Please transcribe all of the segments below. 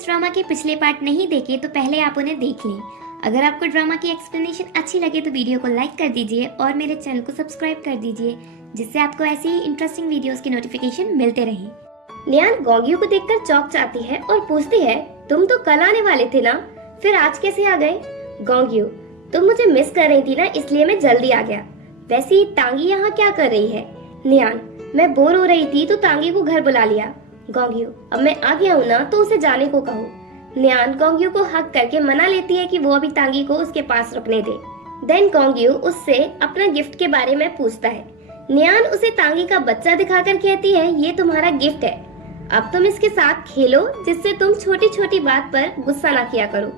इस ड्रामा के पिछले पार्ट नहीं देखे तो पहले आप उन्हें देख लें। अगर आपको ड्रामा की एक्सप्लेनेशन अच्छी लगे तो वीडियो को लाइक कर दीजिए और मेरे चैनल को सब्सक्राइब कर दीजिए, जिससे आपको ऐसी ही इंटरेस्टिंग वीडियोस की नोटिफिकेशन मिलते रहे। नियान गोंग्यू को देखकर चौंक जाती है और पूछती है, तुम तो कल आने वाले थे ना, फिर आज कैसे आ गए? गोंग्यू, तुम मुझे मिस कर रही थी ना, इसलिए मैं जल्दी आ गया। वैसे ये तांगी यहाँ क्या कर रही है? नियान, मैं बोर हो रही थी तो तांगी को घर बुला लिया। गोंग्यू, अब मैं आ गया हूँ ना तो उसे जाने को कहो। नियान गोंग्यू को हक करके मना लेती है कि वो अभी तांगी को उसके पास रुकने दे। देन गोंग्यू उससे अपना गिफ्ट के बारे में पूछता है। नियान उसे तांगी का बच्चा दिखाकर कहती है, ये तुम्हारा गिफ्ट है, अब तुम इसके साथ खेलो जिससे तुम छोटी छोटी बात पर गुस्सा ना किया करो।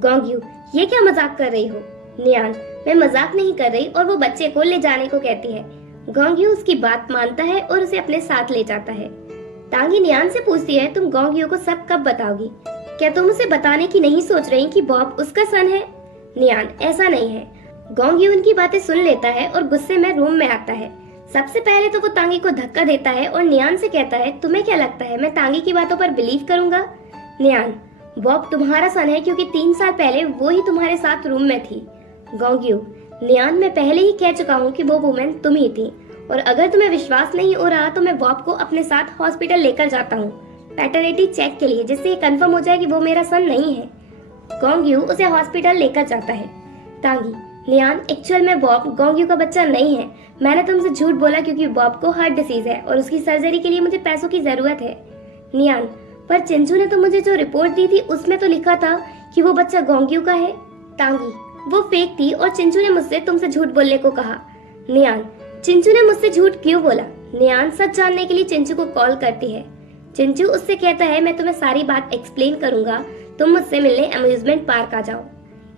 गोंग्यू, ये क्या मजाक कर रही हो? नियान, मैं मजाक नहीं कर रही और वो बच्चे को ले जाने को कहती है। गोंग्यू उसकी बात मानता है और उसे अपने साथ ले जाता है। तांगी नियान से पूछती है, तुम गोंग्यू को सब कब बताओगी? क्या तुम उसे बताने की नहीं सोच रही कि बॉब उसका सन है? नियान, ऐसा नहीं है। गोंग्यू उनकी बातें सुन लेता है और गुस्से में रूम में आता है। सबसे पहले तो वो तांगी को धक्का देता है और नियान से कहता है, तुम्हें क्या लगता है मैं तांगी की बातों पर बिलीव करूंगा? नियान, बॉब तुम्हारा सन है क्योंकि 3 साल पहले वो ही तुम्हारे साथ रूम में थी। गोंग्यू, नियान, मैं पहले ही कह चुका हूँ कि वो वुमेन तुम ही थी, और अगर तुम्हें विश्वास नहीं हो रहा तो मैं बॉब को अपने साथ हॉस्पिटल लेकर जाता हूँ पैटर्निटी चेक के लिए, जिससे ये कंफर्म हो जाए कि वो मेरा सन नहीं है। गोंग्यू उसे हॉस्पिटल लेकर जाता है। तांगी, नियान, एक्चुअल में बॉब गोंग्यू का बच्चा नहीं है। मैंने तुमसे झूठ बोला क्योंकि बॉब को हार्ट डिसीज है और उसकी सर्जरी के लिए मुझे पैसों की जरूरत है। नियान, पर चिंचू ने तो मुझे जो रिपोर्ट दी थी उसमें तो लिखा था कि वो बच्चा गोंग्यू का है। तांगी, वो फेक थी और चिंचू ने मुझसे तुमसे झूठ बोलने को कहा। नियान, चिंचू ने मुझसे झूठ क्यों बोला? नियान सच जानने के लिए चिंचू को कॉल करती है। चिंचू उससे कहता है, मैं तुम्हें सारी बात एक्सप्लेन करूंगा, तुम मुझसे मिलने अम्यूजमेंट पार्क आ जाओ।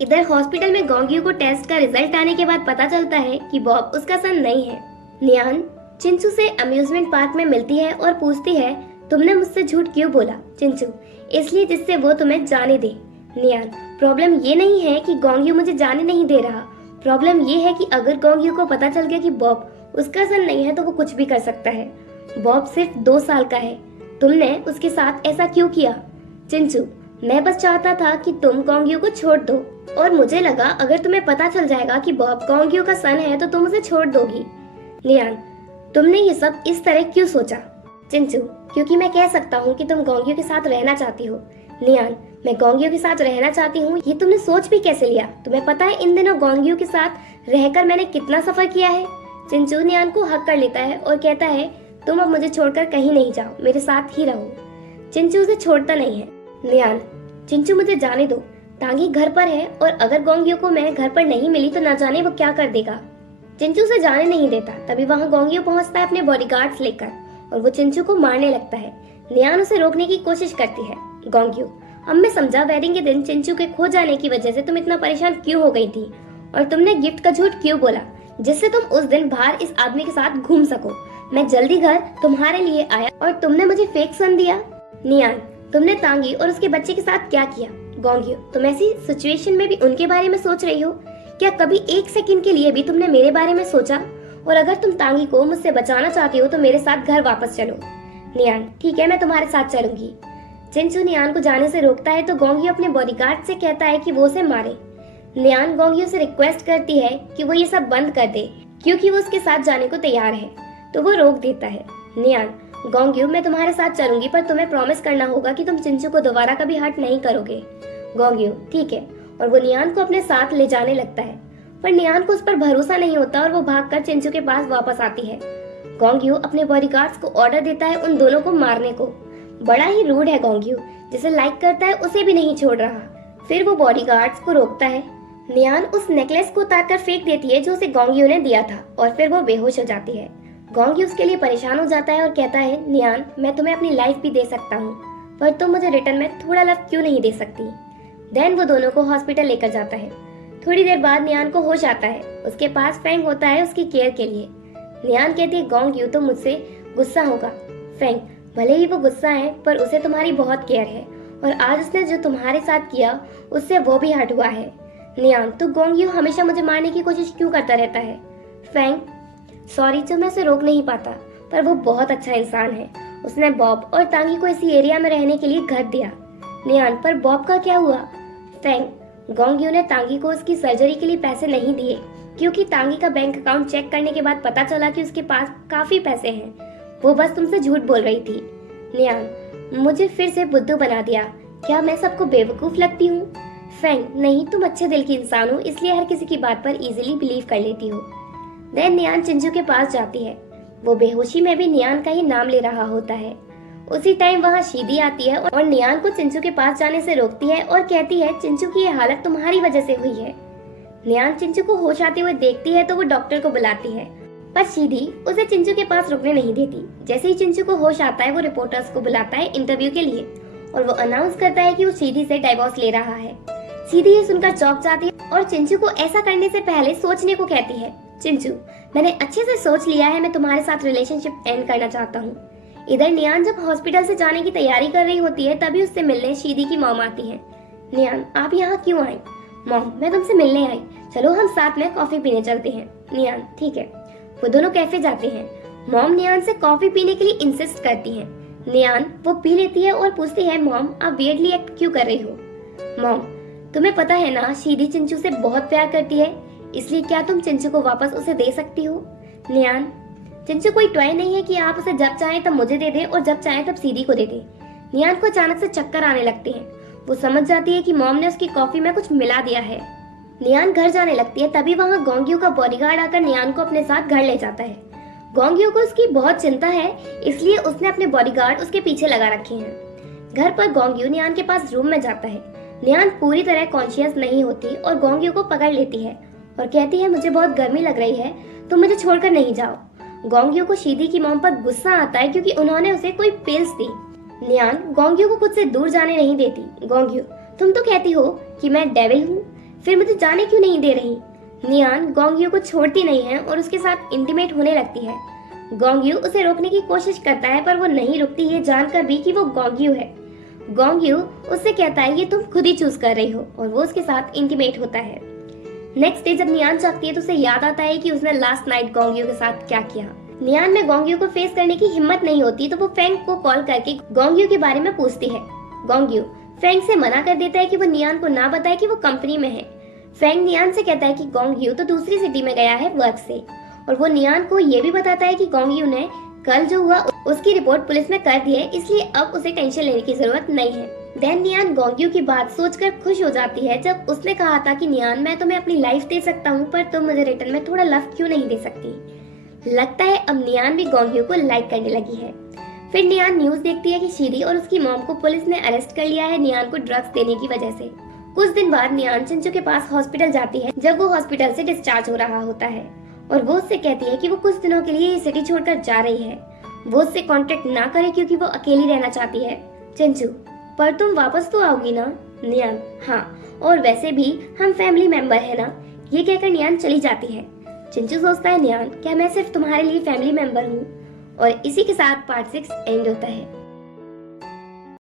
इधर हॉस्पिटल में गोंग्यू को टेस्ट का रिजल्ट आने के बाद पता चलता है कि बॉब उसका सन नहीं है। नियान चिंचू से अम्यूजमेंट पार्क में मिलती है और पूछती है, तुमने मुझसे झूठ क्यों बोला? चिंचू, इसलिए जिससे वो तुम्हें जाने दे। नियान, प्रॉब्लम ये नहीं है कि गोंग्यू मुझे जाने नहीं दे रहा, प्रॉब्लम ये है कि अगर गोंग्यू को पता चल गया कि बॉब उसका सन नहीं है तो वो कुछ भी कर सकता है। बॉब सिर्फ 2 साल का है, तुमने उसके साथ ऐसा क्यों किया? चिंचू, मैं बस चाहता था कि तुम गोंग्यू को छोड़ दो, और मुझे लगा अगर तुम्हें पता चल जाएगा कि बॉब गोंग्यू का सन है तो तुम उसे छोड़ दोगी। नियान, तुमने ये सब इस तरह क्यों सोचा? चिंचू, क्योंकि मैं कह सकता हूँ कि तुम गोंग्यू के साथ रहना चाहती हो। नियान, मैं गोंग्यू के साथ रहना चाहती हूँ, ये तुमने सोच भी कैसे लिया? तुम्हें पता है इन दिनों गोंग्यू के साथ रहकर मैंने कितना सफर किया है? चिंचू नियान को हक कर लेता है और कहता है, तुम अब मुझे छोड़कर कहीं नहीं जाओ, मेरे साथ ही रहो। चिंचू उसे छोड़ता नहीं है। नियान, चिंचू मुझे जाने दो, तांगी घर पर है और अगर गोंग्यू को मैं घर पर नहीं मिली तो न जाने वो क्या कर देगा। चिंचू उसे जाने नहीं देता। तभी वहाँ गोंग्यू पहुँचता है अपने बॉडीगार्ड्स लेकर और वो चिंचू को मारने लगता है। नियान उसे रोकने की कोशिश करती है। गोंग्यू, अब मैं समझा वेडिंग के दिन चिंचू के खो जाने की वजह से तुम इतना परेशान क्यों हो गई थी और तुमने गिफ्ट का झूठ क्यों बोला जिससे तुम उस दिन बाहर इस आदमी के साथ घूम सको। मैं जल्दी घर तुम्हारे लिए आया और तुमने मुझे फेक सन दिया। नियान, तुमने तांगी और उसके बच्चे के साथ क्या किया? गोंग्यू, तुम ऐसी सिचुएशन में भी उनके बारे में सोच रही हो? क्या कभी 1 सेकंड के लिए भी तुमने मेरे बारे में सोचा? और अगर तुम तांगी को मुझसे बचाना चाहती हो तो मेरे साथ घर वापस चलो। नियान, ठीक है, मैं तुम्हारे साथ चलूंगी। चिंचू नियान को जाने से रोकता है तो गोंग्यू अपने बॉडीगार्ड से कहता है कि वो उसे मारे। नियान गोंग्यू से रिक्वेस्ट करती है कि वो ये सब बंद कर दे क्योंकि वो उसके साथ जाने को तैयार है, तो वो रोक देता है। नियान, गोंग्यू, मैं तुम्हारे साथ चलूंगी पर तुम्हें प्रॉमिस करना होगा कि तुम चिंचू को दोबारा कभी हर्ट नहीं करोगे। गोंग्यू, ठीक है, और वो नियान को अपने साथ ले जाने लगता है, पर नियान को उस पर भरोसा नहीं होता और वो भागकर चिंचू के पास वापस आती है। गोंग्यू अपने बॉडीगार्ड्स को ऑर्डर देता है उन दोनों को मारने को। बड़ा ही रूड है गोंग्यू, जिसे लाइक करता है उसे भी नहीं छोड़ रहा। फिर वो बॉडीगार्ड्स को रोकता है। नियान उस नेकलेस को उतारकर फेंक देती है जो उसे गोंग्यू ने दिया था और फिर वो बेहोश हो जाती है। गोंग्यू उसके लिए परेशान हो जाता है और कहता है, नियान, मैं तुम्हें अपनी लाइफ भी दे सकता हूँ पर तुम मुझे रिटर्न में थोड़ा लव क्यों नहीं दे सकती? देन वो दोनों को हॉस्पिटल लेकर जाता है। थोड़ी देर बाद नियान को होश आता है। उसके पास फेंग होता है उसकी केयर के लिए। नियान कहती है, गोंग्यू तो मुझसे गुस्सा होगा। फेंग, भले ही वो गुस्सा है पर उसे तुम्हारी बहुत केयर है और आज उसने जो तुम्हारे साथ किया उससे वो भी हर्ट हुआ है। नियान, तो गोंग्यू हमेशा मुझे मारने की कोशिश क्यों करता रहता है? फेंग, सॉरी जो मैं उसे रोक नहीं पाता, पर वो बहुत अच्छा इंसान है। उसने बॉब और तांगी को इसी एरिया में रहने के लिए घर दिया। नियान, पर बॉब का क्या हुआ? फेंग, गोंग्यू ने तांगी को उसकी सर्जरी के लिए पैसे नहीं दिए क्योंकि तांगी का बैंक अकाउंट चेक करने के बाद पता चला कि उसके पास काफी पैसे हैं। वो बस तुमसे झूठ बोल रही थी। नियान, मुझे फिर से बुद्धू बना दिया। क्या मैं सबको बेवकूफ लगती हूँ? फेंग, नहीं, तुम अच्छे दिल की इंसान हो, इसलिए हर किसी की बात पर इजीली बिलीव कर लेती हो। देन नियान चिंचू के पास जाती है। वो बेहोशी में भी नियान का ही नाम ले रहा होता है। उसी टाइम वहाँ शीदी आती है और नियान को चिंचू के पास जाने से रोकती है और कहती है, चिंचू की ये हालत तुम्हारी वजह से हुई है। नियान चिंचू को होश आते हुए देखती है तो वो डॉक्टर को बुलाती है, पर शीदी उसे चिंचू के पास रुकने नहीं देती। जैसे ही चिंचू को होश आता है वो रिपोर्टर्स को बुलाता है इंटरव्यू के लिए और वो अनाउंस करता है कि वो शीदी से डाइवोर्स ले रहा है। शीदी ये सुनकर चौंक जाती है और चिंचू को ऐसा करने से पहले सोचने को कहती है, चिंचू, मैंने अच्छे से सोच लिया है, मैं तुम्हारे साथ रिलेशनशिप एंड करना चाहता हूँ। इधर नियान जब हॉस्पिटल से जाने की तैयारी कर रही होती है तभी उससे मिलने शीदी की मॉम आती है। नियान, आप यहाँ क्यों आई? मॉम, मैं तुमसे मिलने आई, चलो हम साथ में कॉफी पीने चलते हैं। नियान, ठीक है। वो दोनों कैफे जाते हैं। मॉम नियान से कॉफी पीने के लिए इंसिस्ट करती है। नियान वो पी लेती है और पूछती है, मॉम आप वियर्डली एक्ट क्यों कर रही हो? मॉम, तुम्हें पता है ना शीदी चिंचू से बहुत प्यार करती है, इसलिए क्या तुम चिंचू को वापस उसे दे सकती हो? नियान, चिंचू कोई टॉय नहीं है कि आप उसे जब चाहें तब मुझे दे दे और जब चाहें तब शीदी को दे दे। नियान को अचानक से चक्कर आने लगते हैं। वो समझ जाती है कि मॉम ने उसकी कॉफी में कुछ मिला दिया है। नियान घर जाने लगती है तभी वहाँ गोंग्यू का बॉडीगार्ड आकर नियान को अपने साथ घर ले जाता है। गोंग्यू को उसकी बहुत चिंता है, इसलिए उसने अपने बॉडीगार्ड उसके पीछे लगा रखे हैं। घर पर गोंग्यू नियान के पास रूम में जाता है। नियान पूरी तरह कॉन्शियस नहीं होती और गोंग्यू को पकड़ लेती है और कहती है, मुझे बहुत गर्मी लग रही है, तुम मुझे छोड़कर नहीं जाओ। गोंग्यू को शीदी की मॉम पर गुस्सा आता है क्योंकि उन्होंने उसे कोई पिल्स दी। नियान गोंग्यू को खुद से दूर जाने नहीं देती। गोंग्यू, तुम तो कहती हो कि मैं डेविल हूँ, फिर मुझे जाने क्यों नहीं दे रही? नियान गोंग्यू को छोड़ती नहीं है और उसके साथ इंटीमेट होने लगती है। गोंग्यू उसे रोकने की कोशिश करता है पर वो नहीं रुकती, ये जानकर भी कि वो गोंग्यू है। गोंग्यू उससे कहता है, ये तुम खुद ही चूज कर रही हो, और वो उसके साथ इंटीमेट होता है। नेक्स्ट डे जब नियान जागती है तो उसे याद आता है कि उसने लास्ट नाइट गोंग्यू के साथ क्या किया। नियान में गोंग्यू को फेस करने की हिम्मत नहीं होती तो वो फेंग को कॉल करके गोंग्यू के बारे में पूछती है। गोंग्यू फेंग से मना कर देता है कि वो नियान को ना बताए कि वो कंपनी में है। फेंग नियान से कहता है कि गोंग्यू तो दूसरी सिटी में गया है वर्क से, और वो नियान को ये भी बताता है कि गोंग्यू ने कल जो हुआ उसकी रिपोर्ट पुलिस में कर दी है, इसलिए अब उसे टेंशन लेने की जरूरत नहीं है। देन नियान गोंग्यू की बात सोचकर खुश हो जाती है जब उसने कहा था कि नियान मैं तुम्हें अपनी लाइफ दे सकता हूँ पर तुम मुझे रिटर्न में थोड़ा लव क्यों नहीं दे सकती। लगता है अब नियान भी गोंग्यू को लाइक करने लगी है। फिर नियान न्यूज देखती है कि शीदी और उसकी मॉम को पुलिस ने अरेस्ट कर लिया है नियान को ड्रग्स देने की वजह से। कुछ दिन बाद नियान चिंचू के पास हॉस्पिटल जाती है जब वो हॉस्पिटल से डिस्चार्ज हो रहा होता है, और वो उससे कहती है कि वो कुछ दिनों के लिए ये सिटी छोड़कर जा रही है। वो उससे कांटेक्ट ना करे क्योंकि वो अकेली रहना चाहती है। चिंचू, पर तुम वापस तो आओगी ना? नियान, हाँ, और वैसे भी हम फैमिली मेंबर है ना। ये कहकर नियान चली जाती है। चिंचू सोचता है, नियान क्या मैं सिर्फ तुम्हारे लिए फैमिली मेंबर हूँ? और इसी के साथ पार्ट 6 एंड होता है।